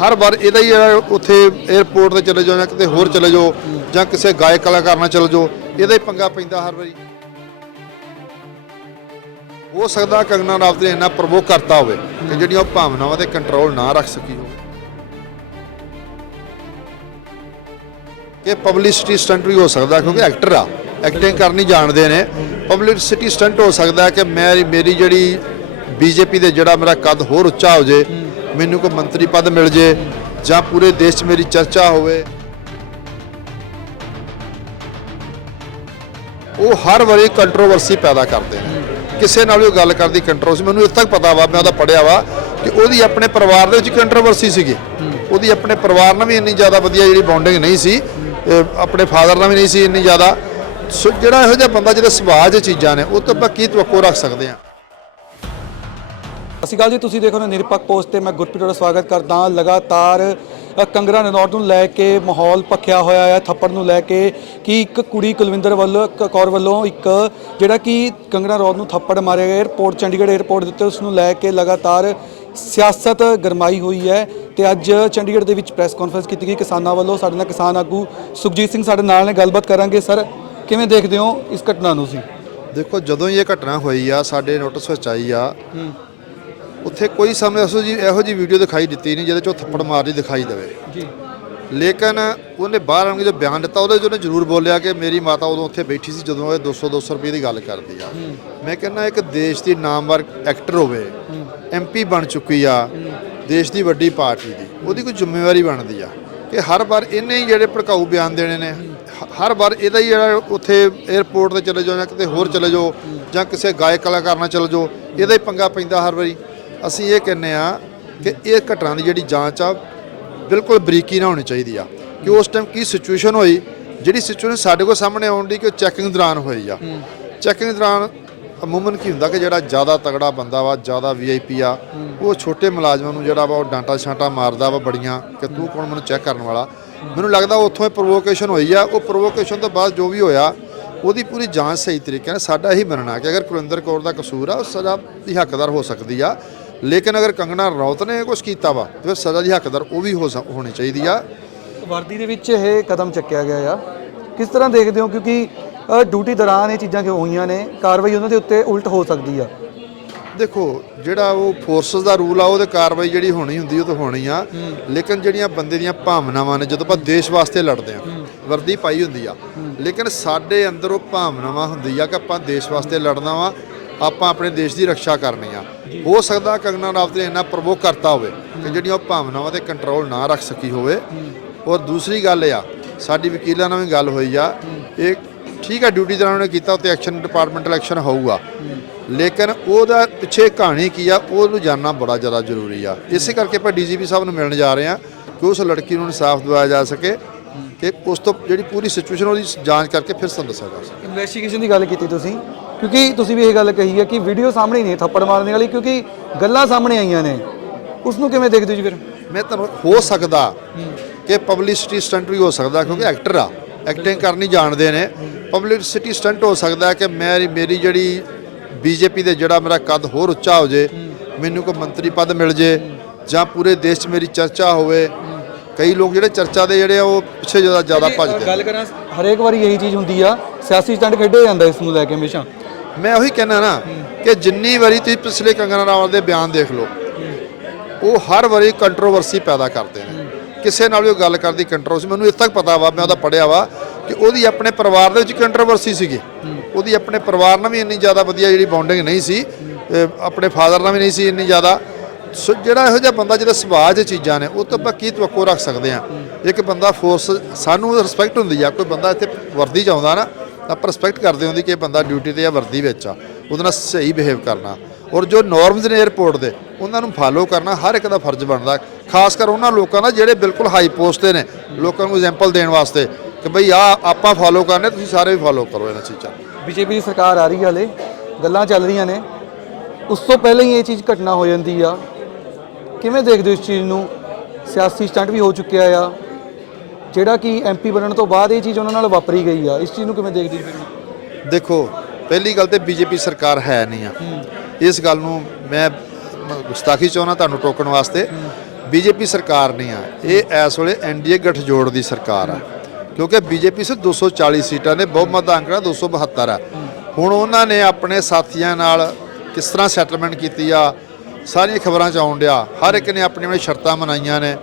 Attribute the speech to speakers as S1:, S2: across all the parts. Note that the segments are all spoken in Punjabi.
S1: ਹਰ ਵਾਰ ਇਹਦਾ ਹੀ ਜਿਹੜਾ ਉੱਥੇ 에어ਪੋਰਟ ਤੇ ਚਲੇ ਜਾਓ ਜਾਂ ਕਿਤੇ ਹੋਰ ਚਲੇ ਜਾਓ ਜਾਂ ਕਿਸੇ ਗਾਇਕ ਕਲਾਕਾਰ ਨਾਲ ਚਲੇ ਜਾਓ, ਇਹਦਾ ਹੀ ਪੰਗਾ ਪੈਂਦਾ ਹਰ ਵਾਰੀ। ਹੋ ਸਕਦਾ ਕੰਗਨਾ ਰਾਵਤ ਨੇ ਇੰਨਾ ਪ੍ਰਵੋਕ ਕਰਤਾ ਹੋਵੇ ਕਿ ਜਿਹੜੀਆਂ ਉਹ ਭਾਵਨਾਵਾਂ ਤੇ ਕੰਟਰੋਲ ਨਾ ਰੱਖ ਸਕੀ ਹੋਵੇ। ਕਿ ਪਬਲਿਸਿਟੀ ਸਟੰਟ ਵੀ ਹੋ ਸਕਦਾ ਕਿਉਂਕਿ ਐਕਟਰ ਆ ਐਕਟਿੰਗ ਕਰਨੀ ਜਾਣਦੇ ਨੇ। ਪਬਲਿਸਿਟੀ ਸਟੰਟ ਹੋ ਸਕਦਾ ਕਿ ਮੈਂ, ਮੇਰੀ ਜਿਹੜੀ ਬੀਜੇਪੀ ਦੇ ਜਿਹੜਾ ਮੇਰਾ ਕੱਦ ਹੋਰ ਉੱਚਾ ਹੋ ਜੇ ਮੈਨੂੰ ਕੋਈ ਮੰਤਰੀ ਪਦ ਮਿਲ ਜੇ ਜਾਂ ਪੂਰੇ ਦੇਸ਼ 'ਚ ਮੇਰੀ ਚਰਚਾ ਹੋਵੇ। ਉਹ ਹਰ ਵਾਰੀ ਕੰਟਰੋਵਰਸੀ ਪੈਦਾ ਕਰਦੇ ਨੇ। ਕਿਸੇ ਨਾਲ ਵੀ ਉਹ ਗੱਲ ਕਰਦੀ ਕੰਟਰੋਵਰਸੀ ਮੈਨੂੰ ਇਸ ਤੱਕ ਪਤਾ ਵਾ, ਮੈਂ ਉਹਦਾ ਪੜਿਆ ਵਾ ਕਿ ਉਹਦੀ ਆਪਣੇ ਪਰਿਵਾਰ ਦੇ ਵਿੱਚ ਕੰਟਰੋਵਰਸੀ ਸੀਗੀ। ਉਹਦੀ ਆਪਣੇ ਪਰਿਵਾਰ ਨਾਲ ਵੀ ਇੰਨੀ ਜ਼ਿਆਦਾ ਵਧੀਆ ਜਿਹੜੀ ਬੌਂਡਿੰਗ ਨਹੀਂ ਸੀ ਆਪਣੇ ਫਾਦਰ ਨਾਲ ਵੀ ਨਹੀਂ ਸੀ ਇੰਨੀ ਜ਼ਿਆਦਾ। ਸੋ ਜਿਹੜਾ ਇਹੋ ਜਿਹਾ ਬੰਦਾ, ਜਿਹਦੇ ਸੁਭਾਅ 'ਚ ਚੀਜ਼ਾਂ ਨੇ, ਉਹ ਤੋਂ ਆਪਾਂ ਕੀ ਤਵੱਕੋ ਰੱਖ ਸਕਦੇ ਹਾਂ?
S2: ਸਤਿ ਸ਼੍ਰੀ ਅਕਾਲ ਜੀ ਤੁਸੀਂ ਦੇਖ ਰਹੇ ਹੋ ਨਿਰਪੱਖ ਪੋਸਟ ਤੇ ਮੈਂ ਗੁਰਪ੍ਰੀਤ ਦਾ ਸਵਾਗਤ ਕਰਦਾ ਲਗਾਤਾਰ ਕੰਗਰਾ ਰਣੌਤ ਨੂੰ ਲੈ ਕੇ ਮਾਹੌਲ ਭਖਿਆ ਹੋਇਆ ਹੈ ਥੱਪੜ ਨੂੰ ਲੈ ਕੇ ਕਿ ਇੱਕ ਕੁੜੀ ਕੁਲਵਿੰਦਰ ਵੱਲੋਂ ਕੌਰ ਵੱਲੋਂ ਇੱਕ ਜਿਹੜਾ ਕਿ ਕੰਗਨਾ ਰਣੌਤ ਨੂੰ ਥੱਪੜ ਮਾਰਿਆ ਗਿਆ 에ਅਰਪੋਰਟ ਚੰਡੀਗੜ੍ਹ 에ਅਰਪੋਰਟ ਦੇ ਉੱਤੇ ਉਸ ਨੂੰ ਲੈ ਕੇ ਲਗਾਤਾਰ ਸਿਆਸਤ ਗਰਮਾਈ ਹੋਈ ਹੈ ਤੇ ਅੱਜ ਚੰਡੀਗੜ੍ਹ ਦੇ ਵਿੱਚ ਪ੍ਰੈਸ ਕਾਨਫਰੰਸ ਕੀਤੀ ਗਈ। ਕਿਸਾਨਾਂ ਵੱਲੋਂ ਸਾਡੇ ਨਾਲ ਕਿਸਾਨ ਆਗੂ ਸੁਖਜੀਤ ਸਿੰਘ ਸਾਡੇ ਨਾਲ ਨੇ ਗੱਲਬਾਤ ਕਰਾਂਗੇ। ਸਰ ਕਿਵੇਂ ਦੇਖਦੇ ਹੋ ਇਸ ਘਟਨਾ ਨੂੰ ਸੀ
S1: ਦੇਖੋ ਜਦੋਂ ਹੀ ਇਹ ਘਟਨਾ ਹੋਈ ਆ ਸਾਡੇ ਨੋਟਿਸ ਵਿੱਚ ਆਈ ਆ ਉੱਥੇ ਕੋਈ ਸਮੇਂ ਐਸੋ ਜੀ ਇਹੋ ਜੀ ਵੀਡੀਓ ਦਿਖਾਈ ਦਿੱਤੀ ਨਹੀਂ ਜਿਹਦੇ 'ਚ ਥੱਪੜ ਮਾਰਦੀ ਦਿਖਾਈ ਦੇਵੇ।
S2: ਜੀ।
S1: ਲੇਕਿਨ ਉਹਨੇ ਬਾਹਰ ਆਣ ਕੇ ਜੋ ਬਿਆਨ ਦਿੱਤਾ ਉਹਦੇ 'ਚ ਉਹਨੇ ਜ਼ਰੂਰ ਬੋਲਿਆ ਕਿ ਮੇਰੀ ਮਾਤਾ ਉਦੋਂ ਉੱਥੇ ਬੈਠੀ ਸੀ ਜਦੋਂ ਇਹ 200 200 ਰੁਪਏ ਦੀ ਗੱਲ ਕਰਦੀ ਆ। ਮੈਂ ਕਹਿੰਦਾ ਇੱਕ ਦੇਸ਼ ਦੀ ਨਾਮਵਰ ਐਕਟਰ ਹੋਵੇ ਐਮਪੀ ਬਣ ਚੁੱਕੀ ਆ ਦੇਸ਼ ਦੀ ਵੱਡੀ ਪਾਰਟੀ ਦੀ ਉਹਦੀ ਕੋਈ ਜ਼ਿੰਮੇਵਾਰੀ ਬਣਦੀ ਆ ਕਿ ਹਰ ਵਾਰ ਇਹਨੇ ਹੀ ਜਿਹੜੇ ਭੜਕਾਊ ਬਿਆਨ ਦੇਣੇ ਨੇ ਹਰ ਵਾਰ ਇਹਦਾ ਹੀ ਜਿਹੜਾ ਉੱਥੇ 에어ਪੋਰਟ ਤੇ ਚਲੇ ਜਾਓ ਜਾਂ ਕਿਤੇ ਹੋਰ ਚਲੇ ਜਾਓ ਜਾਂ ਕਿਸੇ ਗਾਇਕ ਕਲਾਕਾਰ ਨਾਲ ਚਲੇ ਜਾਓ ਇਹਦਾ ਹੀ ਪੰਗਾ ਪੈਂਦਾ ਹਰ ਵਾਰੀ। ਅਸੀਂ ਇਹ ਕਹਿੰਨੇ ਆ ਕਿ ਇਹ ਘਟਨਾ ਦੀ ਜਿਹੜੀ ਜਾਂਚ ਆ ਬਿਲਕੁਲ ਬਰੀਕੀ ਨਾਲ ਹੋਣੀ ਚਾਹੀਦੀ ਆ। ਕਿ ਉਸ ਟਾਈਮ ਕੀ ਸਿਚੁਏਸ਼ਨ ਹੋਈ ਜਿਹੜੀ ਸਿਚੁਏਸ਼ਨ ਸਾਡੇ ਕੋਲ ਸਾਹਮਣੇ ਆਉਣ ਦੀ ਕਿ ਚੈਕਿੰਗ ਦੌਰਾਨ ਹੋਈ ਆ। ਚੈਕਿੰਗ ਦੌਰਾਨ ਅਮੂਮਨ ਕੀ ਹੁੰਦਾ ਕਿ ਜਿਹੜਾ ਜ਼ਿਆਦਾ ਤਗੜਾ ਬੰਦਾ ਵਾ ਜ਼ਿਆਦਾ ਵੀਆਈਪੀ ਆ ਉਹ ਛੋਟੇ ਮੁਲਾਜ਼ਮਾਂ ਨੂੰ ਜਿਹੜਾ ਵਾ ਉਹ ਡਾਂਟਾ ਛਾਂਟਾ ਮਾਰਦਾ ਵਾ ਬੜੀਆਂ ਕਿ ਤੂੰ ਕੌਣ ਮੈਨੂੰ ਚੈੱਕ ਕਰਨ ਵਾਲਾ? ਮੈਨੂੰ ਲੱਗਦਾ ਉੱਥੋਂ ਹੀ ਪ੍ਰੋਵੋਕੇਸ਼ਨ ਹੋਈ ਆ। ਉਹ ਪ੍ਰੋਵੋਕੇਸ਼ਨ ਤੋਂ ਬਾਅਦ ਜੋ ਵੀ ਹੋਇਆ ਉਹਦੀ ਪੂਰੀ ਜਾਂਚ ਸਹੀ ਤਰੀਕੇ ਨਾਲ ਸਾਡਾ ਇਹੀ ਮੰਨਣਾ ਕਿ ਅਗਰ ਕੁਲਿੰਦਰ ਕੌਰ ਦਾ ਕਸੂਰ ਆ ਉਹ ਸਜ਼ਾ ਦੀ ਹੱਕਦਾਰ ਹੋ ਸਕਦੀ ਆ। ਲੇਕਿਨ ਅਗਰ ਕੰਗਣਾ ਰਣੌਤ ਨੇ ਕੁਝ ਕੀਤਾ ਵਾ ਤੇ ਫਿਰ ਸਜ਼ਾ ਦੀ ਹੱਕਦਾਰ ਉਹ ਵੀ ਹੋ ਸਕ- ਹੋਣੀ ਚਾਹੀਦੀ ਆ।
S2: ਵਰਦੀ ਦੇ ਵਿੱਚ ਇਹ ਕਦਮ ਚੱਕਿਆ ਗਿਆ ਆ। ਕਿਸ ਤਰ੍ਹਾਂ ਦੇਖਦੇ ਹੋ? ਕਿਉਂਕਿ ਅ, ਡਿਊਟੀ ਦੌਰਾਨ ਇਹ ਚੀਜ਼ਾਂ ਕਿਉਂ ਹੋਈਆਂ ਨੇ? ਕਾਰਵਾਈ ਉਹਨਾਂ ਦੇ ਉੱਤੇ ਉਲਟ ਹੋ ਸਕਦੀ ਆ।
S1: ਦੇਖੋ ਜਿਹੜਾ ਉਹ ਫੋਰਸਸ ਦਾ ਰੂਲ ਆ ਉਹਦੇ ਕਾਰਵਾਈ ਜਿਹੜੀ ਹੋਣੀ ਹੁੰਦੀ ਉਹ ਤਾਂ ਹੋਣੀ ਆ। ਲੇਕਿਨ ਜਿਹੜੀਆਂ ਬੰਦੇ ਦੀਆਂ ਭਾਵਨਾਵਾਂ ਨੇ ਜਦੋਂ ਆਪਾਂ ਦੇਸ਼ ਵਾਸਤੇ ਲੜਦੇ ਆ ਵਰਦੀ ਪਾਈ ਹੁੰਦੀ ਆ। ਲੇਕਿਨ ਸਾਡੇ ਅੰਦਰ ਉਹ ਭਾਵਨਾਵਾਂ ਹੁੰਦੀ ਆ ਕਿ ਆਪਾਂ ਦੇਸ਼ ਵਾਸਤੇ ਲੜਨਾ ਵਾ ਆਪਾਂ ਆਪਣੇ ਦੇਸ਼ ਦੀ ਰੱਖਿਆ ਕਰਨੀ ਆ। ਹੋ ਸਕਦਾ ਕੰਗਨਾ ਰਣਾਵਤ ਨੇ ਇੰਨਾ ਪ੍ਰਵੋਕ ਕਰਤਾ ਹੋਵੇ ਕਿ ਜਿਹੜੀਆਂ ਉਹ ਭਾਵਨਾਵਾਂ ਤੇ ਕੰਟਰੋਲ ਨਾ ਰੱਖ ਸਕੀ ਹੋਵੇ। ਔਰ ਦੂਸਰੀ ਗੱਲ ਇਹ ਆ ਸਾਡੀ ਵਕੀਲਾਂ ਨਾਲ ਵੀ ਗੱਲ ਹੋਈ ਆ। ਇਹ ਠੀਕ ਆ ਡਿਊਟੀ ਦੌਰਾਨ ਉਹਨੇ ਕੀਤਾ ਉੱਤੇ ਐਕਸ਼ਨ ਡਿਪਾਰਟਮੈਂਟਲ ਐਕਸ਼ਨ ਹੋਊਗਾ। ਲੇਕਿਨ ਉਹਦਾ ਪਿੱਛੇ ਕਹਾਣੀ ਕੀ ਆ ਉਹਨੂੰ ਜਾਨਣਾ ਬੜਾ ਜ਼ਿਆਦਾ ਜ਼ਰੂਰੀ ਆ। ਇਸੇ ਕਰਕੇ ਆਪਾਂ ਡੀਜੀਪੀ ਸਾਹਿਬ ਨੂੰ ਮਿਲਣ ਜਾ ਰਹੇ ਆ ਕਿ ਉਸ ਲੜਕੀ ਨੂੰ ਇਨਸਾਫ ਦਿਵਾਇਆ ਜਾ ਸਕੇ ਕਿ ਉਸ ਤੋਂ ਜਿਹੜੀ ਪੂਰੀ ਸਿਚੁਏਸ਼ਨ ਉਹਦੀ ਜਾਂਚ ਕਰਕੇ ਫਿਰ ਸਾਨੂੰ ਦੱਸਿਆ ਜਾ ਸਕੇ।
S2: ਇਨਵੈਸਟੀਗੇਸ਼ਨ ਦੀ ਗੱਲ ਕੀਤੀ ਤੁਸੀਂ? ਕਿਉਂਕਿ ਤੁਸੀਂ ਵੀ ਇਹ ਗੱਲ ਕਹੀ ਹੈ ਕਿ ਵੀਡੀਓ ਸਾਹਮਣੇ ਨਹੀਂ ਥੱਪੜ ਮਾਰਨੇ ਵਾਲੀ ਕਿਉਂਕਿ ਗੱਲਾਂ ਸਾਹਮਣੇ ਆਈਆਂ ਨੇ। ਉਸ ਨੂੰ ਕਿਵੇਂ ਦੇਖਦੇ ਹੋ ਜੀ ਫਿਰ?
S1: ਮੈਂ ਤੁਹਾਨੂੰ ਹੋ ਸਕਦਾ ਕਿ ਪਬਲਿਸਿਟੀ ਸਟੰਟ ਵੀ ਹੋ ਸਕਦਾ ਕਿਉਂਕਿ ਐਕਟਰ ਆ। ਐਕਟਿੰਗ ਕਰਨੀ ਜਾਣਦੇ ਨੇ। ਪਬਲਿਸਿਟੀ ਸਟੰਟ ਹੋ ਸਕਦਾ ਕਿ ਮੈਂ ਮੇਰੀ ਜਿਹੜੀ ਬੀਜੇਪੀ ਦੇ ਜਿਹੜਾ ਮੇਰਾ ਕੱਦ ਹੋਰ ਉੱਚਾ ਹੋ ਜੇ ਮੈਨੂੰ ਕੋਈ ਮੰਤਰੀ ਪਦ ਮਿਲ ਜੇ ਜਾਂ ਪੂਰੇ ਦੇਸ਼ 'ਚ ਮੇਰੀ ਚਰਚਾ ਹੋਵੇ। ਕਈ ਲੋਕ ਜਿਹੜੇ ਚਰਚਾ ਦੇ ਜਿਹੜੇ ਆ ਉਹ ਪਿੱਛੇ ਜ਼ਿਆਦਾ ਜ਼ਿਆਦਾ ਭੱਜਦੇ।
S2: ਗੱਲ ਕਰਾਂ ਹਰੇਕ ਵਾਰੀ ਇਹੀ ਚੀਜ਼ ਹੁੰਦੀ ਆ ਸਿਆਸੀ ਸਟੰਟ ਖੇਡਿਆ ਜਾਂਦਾ ਇਸ ਨੂੰ ਲੈ ਕੇ ਹਮੇਸ਼ਾ।
S1: ਮੈਂ ਉਹੀ ਕਹਿਣਾ ਨਾ ਕਿ ਜਿੰਨੀ ਵਾਰੀ ਤੁਸੀਂ ਪਿਛਲੇ ਕੰਗਨਾ ਰਾਵਲ ਦੇ ਬਿਆਨ ਦੇਖ ਲਓ, ਉਹ ਹਰ ਵਾਰੀ ਕੰਟਰੋਵਰਸੀ ਪੈਦਾ ਕਰਦੇ ਨੇ। ਕਿਸੇ ਨਾਲ ਵੀ ਉਹ ਗੱਲ ਕਰਦੀ ਕੰਟਰੋਵਰਸੀ ਮੈਨੂੰ ਇਸ ਤੱਕ ਪਤਾ ਵਾ, ਮੈਂ ਉਹਦਾ ਪੜਿਆ ਵਾ ਕਿ ਉਹਦੀ ਆਪਣੇ ਪਰਿਵਾਰ ਦੇ ਵਿੱਚ ਕੰਟਰੋਵਰਸੀ ਸੀਗੀ। ਉਹਦੀ ਆਪਣੇ ਪਰਿਵਾਰ ਨਾਲ ਵੀ ਇੰਨੀ ਜ਼ਿਆਦਾ ਵਧੀਆ ਜਿਹੜੀ ਬੌਂਡਿੰਗ ਨਹੀਂ ਸੀ ਆਪਣੇ ਫਾਦਰ ਨਾਲ ਵੀ ਨਹੀਂ ਸੀ ਇੰਨੀ ਜ਼ਿਆਦਾ। ਸੋ ਜਿਹੜਾ ਇਹੋ ਜਿਹਾ ਬੰਦਾ, ਜਿਹਦੇ ਸੁਭਾਅ 'ਚ ਚੀਜ਼ਾਂ ਨੇ, ਉਹ ਤੋਂ ਆਪਾਂ ਕੀ ਤਵੱਕੋ ਰੱਖ ਸਕਦੇ ਆ ਇੱਕ ਬੰਦਾ ਫੋਰਸ ਸਾਨੂੰ ਰਿਸਪੈਕਟ ਹੁੰਦੀ ਆ, ਕੋਈ ਬੰਦਾ ਇੱਥੇ ਵਰਦੀ 'ਚ ਆਉਂਦਾ ਨਾ ਤਾਂ ਆਪਾਂ ਰਿਸਪੈਕਟ ਕਰਦੇ ਹੁੰਦੀ ਕਿ ਇਹ ਬੰਦਾ ਡਿਊਟੀ ਤੇ ਜਾਂ ਵਰਦੀ ਵਿੱਚ ਆ। ਉਹਦੇ ਨਾਲ ਸਹੀ ਬਿਹੇਵ ਕਰਨਾ। ਔਰ ਜੋ ਨਾਰਮਸ ਨੇ 에ਅਰਪੋਰਟ ਦੇ, ਉਹਨਾਂ ਨੂੰ ਫਾਲੋ ਕਰਨਾ, ਹਰ ਇੱਕ ਦਾ ਫਰਜ਼ ਬਣਦਾ। ਖਾਸ ਕਰ ਉਹਨਾਂ ਲੋਕਾਂ ਦਾ ਜਿਹੜੇ ਬਿਲਕੁਲ ਹਾਈ ਪੋਸਟ ਤੇ ਨੇ, ਲੋਕਾਂ ਨੂੰ ਐਗਜ਼ਾਮਪਲ ਦੇਣ ਵਾਸਤੇ ਕਿ ਬਈ ਆ ਆਪਾਂ ਫਾਲੋ ਕਰਨੇ, ਤੁਸੀਂ ਸਾਰੇ ਵੀ ਫਾਲੋ ਕਰੋ ਇਹਨਾਂ ਚੀਜ਼ਾਂ। ਨੂੰ।
S2: ਬੀਜੇਪੀ ਦੀ ਸਰਕਾਰ ਆ ਰਹੀ ਹਾਲੇ, ਗੱਲਾਂ ਚੱਲ ਰਹੀਆਂ ਨੇ। ਉਸ ਤੋਂ ਪਹਿਲਾਂ ਹੀ ਇਹ ਚੀਜ਼ ਘਟਨਾ ਹੋ ਜਾਂਦੀ ਆ। ਕਿਵੇਂ ਦੇਖਦੇ ਹੋ ਇਸ ਚੀਜ਼ ਨੂੰ? ਸਿਆਸੀ ਸਟੰਟ ਵੀ ਹੋ ਚੁੱਕਿਆ ਆ। ਜਿਹੜਾ ਕਿ ਐਮਪੀ ਬਣਨ ਤੋਂ ਬਾਅਦ ਇਹ ਚੀਜ਼ ਉਹਨਾਂ ਨਾਲ ਵਾਪਰੀ ਗਈ ਆ ਇਸ ਚੀਜ਼ ਨੂੰ ਕਿਵੇਂ ਦੇਖਦੇ ਹੋ?
S1: ਦੇਖੋ ਪਹਿਲੀ ਗੱਲ ਤੇ ਬੀਜੇਪੀ ਸਰਕਾਰ ਹੈ ਨਹੀਂ ਆ। ਇਸ ਗੱਲ ਨੂੰ ਮੈਂ ਗੁਸਤਾਖੀ ਚਾਹੁੰਦਾ ਤੁਹਾਨੂੰ ਟੋਕਣ ਵਾਸਤੇ। ਬੀਜੇਪੀ ਸਰਕਾਰ ਨਹੀਂ ਆ। ਇਹ ਇਸ ਵੇਲੇ ਐਨਡੀਏ ਗਠਜੋੜ ਦੀ ਸਰਕਾਰ ਆ। ਕਿਉਂਕਿ ਬੀਜੇਪੀ ਸੇ 240 ਸੀਟਾਂ ਨੇ ਬਹੁਮਤ ਦਾ ਅੰਕੜਾ 272 ਆ। ਹੁਣ ਉਹਨਾਂ ਨੇ ਆਪਣੇ ਸਾਥੀਆਂ ਨਾਲ ਕਿਸ ਤਰ੍ਹਾਂ ਸੈਟਲਮੈਂਟ ਕੀਤੀ ਆ ਸਾਰੀਆਂ ਖਬਰਾਂ ਚ ਆਉਣ ਡਿਆ। ਹਰ ਇੱਕ ਨੇ ਆਪਣੀ ਆਪਣੀ ਸ਼ਰਤਾਂ ਮਨਾਈਆਂ ਨੇ।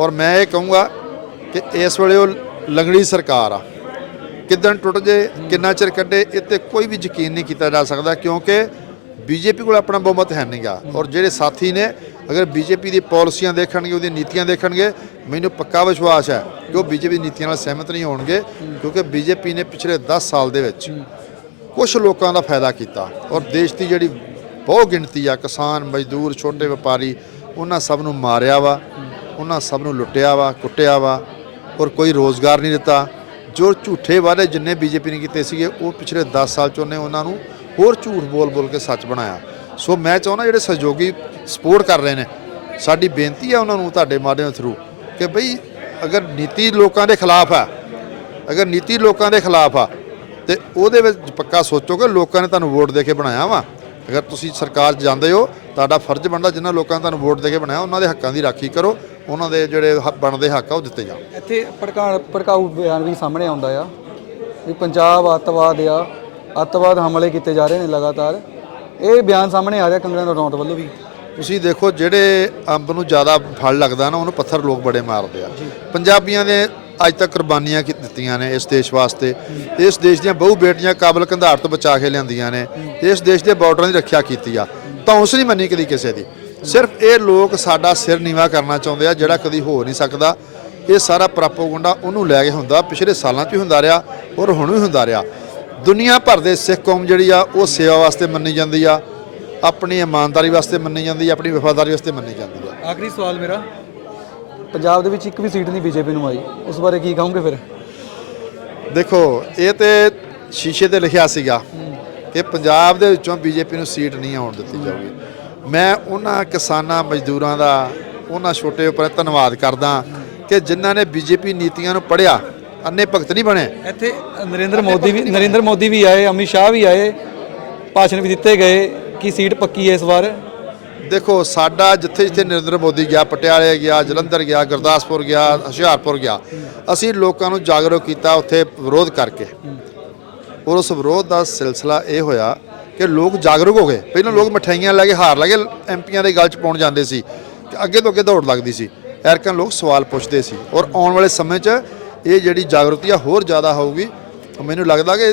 S1: ਔਰ ਮੈਂ ਇਹ ਕਹੂੰਗਾ ਕਿ ਇਸ ਵੇਲੇ ਉਹ ਲੰਗੜੀ ਸਰਕਾਰ ਆ। ਕਿਦਣ ਟੁੱਟ ਜੇ, ਕਿੰਨਾ ਚਿਰ ਕੱਢੇ ਇਹ ਤੇ ਕੋਈ ਵੀ ਯਕੀਨ ਨਹੀਂ ਕੀਤਾ ਜਾ ਸਕਦਾ ਕਿਉਂਕਿ ਬੀਜੇਪੀ ਕੋਲ ਆਪਣਾ ਬਹੁਮਤ ਹੈ ਨਹੀਂਗਾ ਔਰ ਜਿਹੜੇ ਸਾਥੀ ਨੇ, ਅਗਰ ਬੀਜੇਪੀ ਦੀ ਪਾਲਿਸੀਆਂ ਦੇਖਣਗੇ, ਉਹਦੀਆਂ ਨੀਤੀਆਂ ਦੇਖਣਗੇ, ਮੈਨੂੰ ਪੱਕਾ ਵਿਸ਼ਵਾਸ ਹੈ ਕਿ ਉਹ ਬੀਜੇਪੀ ਦੀ ਨੀਤੀਆਂ ਨਾਲ ਸਹਿਮਤ ਨਹੀਂ ਹੋਣਗੇ ਕਿਉਂਕਿ ਬੀਜੇਪੀ ਨੇ ਪਿਛਲੇ 10 ਸਾਲ ਦੇ ਵਿੱਚ ਕੁਝ ਲੋਕਾਂ ਦਾ ਫਾਇਦਾ ਕੀਤਾ। ਔਰ ਦੇਸ਼ ਦੀ ਜਿਹੜੀ ਬਹੁ ਗਿਣਤੀ ਆ, ਕਿਸਾਨ, ਮਜ਼ਦੂਰ, ਛੋਟੇ ਵਪਾਰੀ, ਉਹਨਾਂ ਸਭ ਨੂੰ ਮਾਰਿਆ ਵਾ, ਉਹਨਾਂ ਸਭ ਨੂੰ ਲੁੱਟਿਆ ਵਾ, ਕੁੱਟਿਆ ਵਾ। ਔਰ ਕੋਈ ਰੋਜ਼ਗਾਰ ਨਹੀਂ ਦਿੱਤਾ। ਜੋ ਝੂਠੇ ਵਾਅਦੇ ਜਿੰਨੇ ਬੀਜੇਪੀ ਨੇ ਕੀਤੇ ਸੀਗੇ, ਉਹ ਪਿਛਲੇ 10 ਸਾਲ ਚ ਉਹਨੇ ਉਹਨਾਂ ਨੂੰ ਹੋਰ ਝੂਠ ਬੋਲ ਬੋਲ ਕੇ ਸੱਚ ਬਣਾਇਆ। ਸੋ ਮੈਂ ਚਾਹੁੰਦਾ ਜਿਹੜੇ ਸਹਿਯੋਗੀ ਸਪੋਰਟ ਕਰ ਰਹੇ ਨੇ, ਸਾਡੀ ਬੇਨਤੀ ਹੈ ਉਹਨਾਂ ਨੂੰ ਤੁਹਾਡੇ ਮਾਧਿਅਮ ਥਰੂ ਕਿ ਬਈ ਅਗਰ ਨੀਤੀ ਲੋਕਾਂ ਦੇ ਖਿਲਾਫ ਆ, ਅਗਰ ਨੀਤੀ ਲੋਕਾਂ ਦੇ ਖਿਲਾਫ ਆ, ਤੇ ਉਹਦੇ ਵਿੱਚ ਪੱਕਾ ਸੋਚੋ ਕਿ ਲੋਕਾਂ ਨੇ ਤੁਹਾਨੂੰ ਵੋਟ ਦੇ ਕੇ ਬਣਾਇਆ ਵਾ। ਅਗਰ ਤੁਸੀਂ ਸਰਕਾਰ 'ਚ ਜਾਂਦੇ ਹੋ, ਤੁਹਾਡਾ ਫਰਜ਼ ਬਣਦਾ ਜਿਨ੍ਹਾਂ ਲੋਕਾਂ ਨੇ ਤੁਹਾਨੂੰ ਵੋਟ ਦੇ ਕੇ ਬਣਾਇਆ, ਉਹਨਾਂ ਦੇ ਹੱਕਾਂ ਦੀ ਰਾਖੀ ਕਰੋ। ਉਹਨਾਂ ਦੇ ਜਿਹੜੇ ਹ- ਬਣਦੇ ਹੱਕ ਆ ਉਹ ਦਿੱਤੇ ਜਾਣ।
S2: ਇੱਥੇ ਭੜਕਾ ਭੜਕਾਊ ਬਿਆਨ ਵੀ ਸਾਹਮਣੇ ਆਉਂਦਾ ਆ ਵੀ ਪੰਜਾਬ ਅੱਤਵਾਦ ਆ ਅੱਤਵਾਦ ਹਮਲੇ ਕੀਤੇ ਜਾ ਰਹੇ ਨੇ ਲਗਾਤਾਰ। ਇਹ ਬਿਆਨ ਸਾਹਮਣੇ ਆ ਰਿਹਾ ਕੰਗਣਾ ਰਣੌਤ ਵੱਲੋਂ ਵੀ।
S1: ਤੁਸੀਂ ਦੇਖੋ ਜਿਹੜੇ ਅੰਬ ਨੂੰ ਜ਼ਿਆਦਾ ਫਲ ਲੱਗਦਾ ਨਾ ਉਹਨੂੰ ਪੱਥਰ ਲੋਕ ਬੜੇ ਮਾਰਦੇ ਆ। ਪੰਜਾਬੀਆਂ ਨੇ ਅੱਜ ਤੱਕ ਕੁਰਬਾਨੀਆਂ ਕੀ ਦਿੱਤੀਆਂ ਨੇ ਇਸ ਦੇਸ਼ ਵਾਸਤੇ। ਇਸ ਦੇਸ਼ ਦੀਆਂ ਬਹੁ ਬੇਟੀਆਂ ਕਾਬਲ ਕੰਧਾਰ ਤੋਂ ਬਚਾ ਕੇ ਲਿਆਂਦੀਆਂ ਨੇ। ਇਸ ਦੇਸ਼ ਦੇ ਬਾਰਡਰਾਂ ਦੀ ਰੱਖਿਆ ਕੀਤੀ ਆ। ਤਾਂ ਉਸ ਨਹੀਂ ਮੰਨੀ ਕਦੀ ਕਿਸੇ ਦੀ। ਸਿਰਫ ਇਹ ਲੋਕ ਸਾਡਾ ਸਿਰ ਨੀਵਾ ਕਰਨਾ ਚਾਹੁੰਦੇ ਆ ਜਿਹੜਾ ਕਦੀ ਹੋ ਨਹੀਂ ਸਕਦਾ। ਇਹ ਸਾਰਾ ਪ੍ਰੋਪਗੈਂਡਾ ਉਹਨੂੰ ਲੈ ਕੇ ਹੁੰਦਾ ਪਿਛਲੇ ਸਾਲਾਂ 'ਚ ਵੀ ਹੁੰਦਾ ਰਿਹਾ ਔਰ ਹੁਣ ਵੀ ਹੁੰਦਾ ਰਿਹਾ। ਦੁਨੀਆ ਭਰ ਦੇ ਸਿੱਖ ਕੌਮ ਜਿਹੜੀ ਆ ਉਹ ਸੇਵਾ ਵਾਸਤੇ ਮੰਨੀ ਜਾਂਦੀ ਆ ਆਪਣੀ ਇਮਾਨਦਾਰੀ ਵਾਸਤੇ ਮੰਨੀ ਜਾਂਦੀ ਆ ਆਪਣੀ ਵਫਾਦਾਰੀ ਵਾਸਤੇ ਮੰਨੀ ਜਾਂਦੀ ਆ।
S2: ਆਖਰੀ ਸਵਾਲ ਮੇਰਾ। ਪੰਜਾਬ ਦੇ ਵਿੱਚ ਇੱਕ ਵੀ ਸੀਟ ਨਹੀਂ ਬੀਜੇਪੀ ਨੂੰ ਆਈ। ਉਸ ਬਾਰੇ ਕੀ ਕਹੋਗੇ ਫਿਰ?
S1: ਦੇਖੋ ਇਹ ਤੇ ਸ਼ੀਸ਼ੇ ਤੇ ਲਿਖਿਆ ਸੀਗਾ ਕਿ ਪੰਜਾਬ ਦੇ ਵਿੱਚੋਂ ਬੀਜੇਪੀ ਨੂੰ ਸੀਟ ਨਹੀਂ ਆਉਣ ਦਿੱਤੀ ਜਾਊਗੀ। ਮੈਂ ਉਹਨਾਂ ਕਿਸਾਨਾਂ ਮਜ਼ਦੂਰਾਂ ਦਾ ਉਹਨਾਂ ਛੋਟੇ ਉੱਪਰ ਧੰਨਵਾਦ ਕਰਦਾ ਕਿ ਜਿਨ੍ਹਾਂ ਨੇ ਬੀਜੇਪੀ ਨੀਤੀਆਂ ਨੂੰ ਪੜ੍ਹਿਆ ਅੰਨੇ ਭਗਤ ਨਹੀਂ ਬਣੇ।
S2: ਇੱਥੇ ਨਰਿੰਦਰ ਮੋਦੀ ਵੀ ਨਰਿੰਦਰ ਮੋਦੀ ਵੀ ਆਏ ਅਮਿਤ ਸ਼ਾਹ ਵੀ ਆਏ ਭਾਸ਼ਣ ਵੀ ਦਿੱਤੇ ਗਏ ਕਿ ਸੀਟ ਪੱਕੀ ਹੈ ਇਸ ਵਾਰ?
S1: ਦੇਖੋ ਸਾਡਾ ਜਿੱਥੇ ਜਿੱਥੇ ਨਰਿੰਦਰ ਮੋਦੀ ਗਿਆ ਪਟਿਆਲੇ ਗਿਆ ਜਲੰਧਰ ਗਿਆ ਗੁਰਦਾਸਪੁਰ ਗਿਆ ਹੁਸ਼ਿਆਰਪੁਰ ਗਿਆ ਅਸੀਂ ਲੋਕਾਂ ਨੂੰ ਜਾਗਰੂਕ ਕੀਤਾ ਉੱਥੇ ਵਿਰੋਧ ਕਰਕੇ। ਔਰ ਉਸ ਵਿਰੋਧ ਦਾ ਸਿਲਸਿਲਾ ਇਹ ਹੋਇਆ ਕਿ ਲੋਕ ਜਾਗਰੂਕ ਹੋ ਗਏ। ਪਹਿਲਾਂ ਲੋਕ ਮਠਾਈਆਂ ਲੈ ਕੇ ਹਾਰ ਲੈ ਕੇ ਐਮਪੀਆਂ ਦੇ ਗੱਲ 'ਚ ਪਾਉਣ ਜਾਂਦੇ ਸੀ ਕਿ ਅੱਗੇ ਤੋਂ ਅੱਗੇ ਦੌੜ ਲੱਗਦੀ ਸੀ। ਐਰਕਾਂ ਲੋਕ ਸਵਾਲ ਪੁੱਛਦੇ ਸੀ ਔਰ ਆਉਣ ਵਾਲੇ ਸਮੇਂ 'ਚ ਇਹ ਜਿਹੜੀ ਜਾਗਰੂਕਤੀ ਆ ਹੋਰ ਜ਼ਿਆਦਾ ਹੋਊਗੀ। ਤਾਂ ਮੈਨੂੰ ਲੱਗਦਾ ਕਿ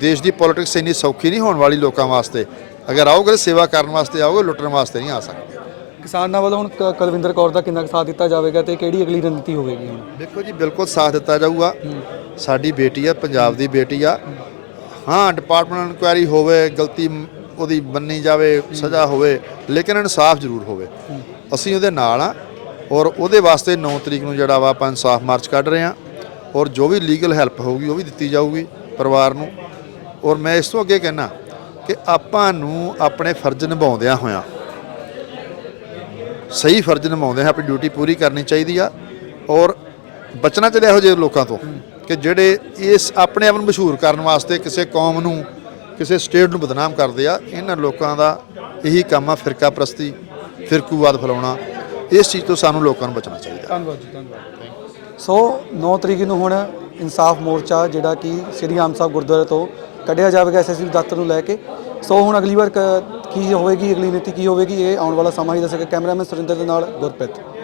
S1: ਦੇਸ਼ ਦੀ ਪੋਲਿਟਿਕਸ ਇੰਨੀ ਸੌਖੀ ਨਹੀਂ ਹੋਣ ਵਾਲੀ ਲੋਕਾਂ ਵਾਸਤੇ। ਅਗਰ ਆਓਗੇ ਸੇਵਾ ਕਰਨ ਵਾਸਤੇ ਆਓਗੇ ਲੁੱਟਣ ਵਾਸਤੇ ਨਹੀਂ ਆ ਸਕਦੇ।
S2: ਕਿਸਾਨਾਂ ਵੱਲੋਂ ਹੁਣ ਕੁਲਵਿੰਦਰ ਕੌਰ ਦਾ ਕਿੰਨਾ ਕੁ ਸਾਥ ਦਿੱਤਾ ਜਾਵੇਗਾ ਤੇ ਕਿਹੜੀ ਅਗਲੀ ਰਣਨੀਤੀ ਹੋਵੇਗੀ ਹੁਣ?
S1: ਦੇਖੋ ਜੀ ਬਿਲਕੁਲ ਸਾਥ ਦਿੱਤਾ ਜਾਊਗਾ। ਸਾਡੀ ਬੇਟੀ ਆ ਪੰਜਾਬ ਦੀ ਬੇਟੀ ਆ। ਹਾਂ ਡਿਪਾਰਟਮੈਂਟ ਇਨਕੁਆਇਰੀ ਹੋਵੇ, ਗਲਤੀ ਉਹਦੀ ਮੰਨੀ ਜਾਵੇ, ਸਜ਼ਾ ਹੋਵੇ, ਲੇਕਿਨ ਇਨਸਾਫ ਜ਼ਰੂਰ ਹੋਵੇ। ਅਸੀਂ ਉਹਦੇ ਨਾਲ ਆ ਔਰ ਉਹਦੇ ਵਾਸਤੇ 9 ਤਰੀਕ ਨੂੰ ਜਿਹੜਾ ਵਾ ਆਪਾਂ ਇਨਸਾਫ ਮਾਰਚ ਕੱਢ ਰਹੇ ਆ ਔਰ ਜੋ ਵੀ ਲੀਗਲ ਹੈਲਪ ਹੋਊਗੀ, ਉਹ ਵੀ ਦਿੱਤੀ ਜਾਊਗੀ ਪਰਿਵਾਰ ਨੂੰ। ਔਰ ਮੈਂ ਇਸ ਤੋਂ ਅੱਗੇ ਕਹਿਣਾ ਕਿ ਆਪਾਂ ਨੂੰ ਆਪਣੇ ਫਰਜ਼ ਨਿਭਾਉਂਦਿਆਂ ਹੋਇਆਂ ਸਹੀ ਫਰਜ਼ ਨਿਭਾਉਂਦੇ ਹਾਂ ਆਪਣੀ ਡਿਊਟੀ ਪੂਰੀ ਕਰਨੀ ਚਾਹੀਦੀ ਆ ਔਰ ਬਚਣਾ ਚਾਹੀਦਾ ਇਹੋ ਜਿਹੇ ਲੋਕਾਂ ਤੋਂ। ਕਿ ਜਿਹੜੇ ਇਸ ਆਪਣੇ ਆਪ ਨੂੰ ਮਸ਼ਹੂਰ ਕਰਨ ਵਾਸਤੇ ਕਿਸੇ ਕੌਮ ਨੂੰ, ਕਿਸੇ ਸਟੇਟ ਨੂੰ ਬਦਨਾਮ ਕਰਦੇ ਆ, ਇਹਨਾਂ ਲੋਕਾਂ ਦਾ ਇਹੀ ਕੰਮ ਆ ਫਿਰਕਾ ਪ੍ਰਸਤੀ ਫਿਰਕੂਵਾਦ ਫੈਲਾਉਣਾ। ਇਸ ਚੀਜ਼ ਤੋਂ ਸਾਨੂੰ ਲੋਕਾਂ ਨੂੰ ਬਚਣਾ ਚਾਹੀਦਾ।
S2: ਧੰਨਵਾਦ ਜੀ, ਧੰਨਵਾਦ। ਸੋ 9 ਤਰੀਕ ਨੂੰ ਹੁਣ ਇਨਸਾਫ ਮੋਰਚਾ ਜਿਹੜਾ ਕਿ ਸ੍ਰੀ ਆਮ ਸਾਹਿਬ ਗੁਰਦੁਆਰੇ ਤੋਂ ਕੱਢਿਆ ਜਾਵੇਗਾ ਐਸਐਸਪੀ ਦਫ਼ਤਰ ਨੂੰ ਲੈ ਕੇ। ਸੋ ਹੁਣ ਅਗਲੀ ਵਾਰ ਕ- ਕੀ ਹੋਵੇਗੀ, ਅਗਲੀ ਨੀਤੀ ਕੀ ਹੋਵੇਗੀ, ਇਹ ਆਉਣ ਵਾਲਾ ਸਮਾਂ ਹੀ ਦੱਸੇਗਾ। ਕੈਮਰਾਮੈਨ ਸੁਰਿੰਦਰ ਦੇ ਨਾਲ ਗੁਰਪ੍ਰੀਤ।